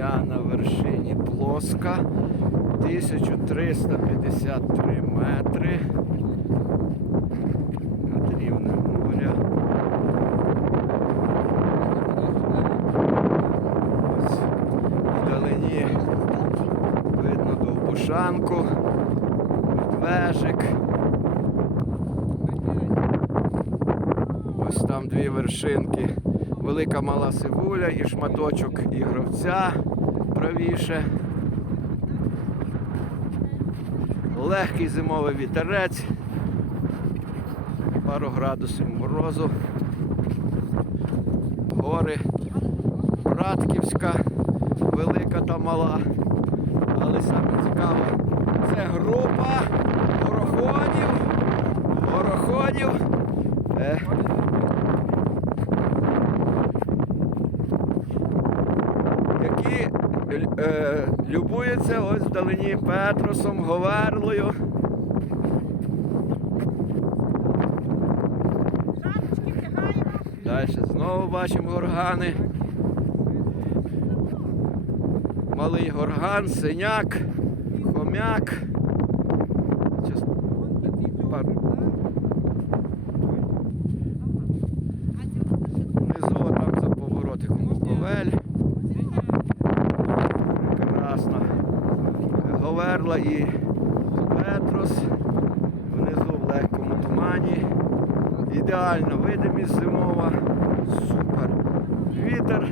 Я на вершині плоска. 1353 метри. Над рівнем моря. Ось вдалині видно довбушанку, медвежик. Ось там дві вершинки. Велика мала сивуля і шматочок ігровця правіше. Легкий зимовий вітерець. Пару градусів морозу. Гори. Братківська, велика та мала. Але саме цікаве, це група горохонів. Горохонів. Е, які е, любуються ось вдалині Петросом, Говерлою. Далі знову бачимо горгани. Малий горган, синяк, хомяк. Говерла і Петрос. Внизу в легкому тумані. Ідеально видимість зимова. Супер. Вітер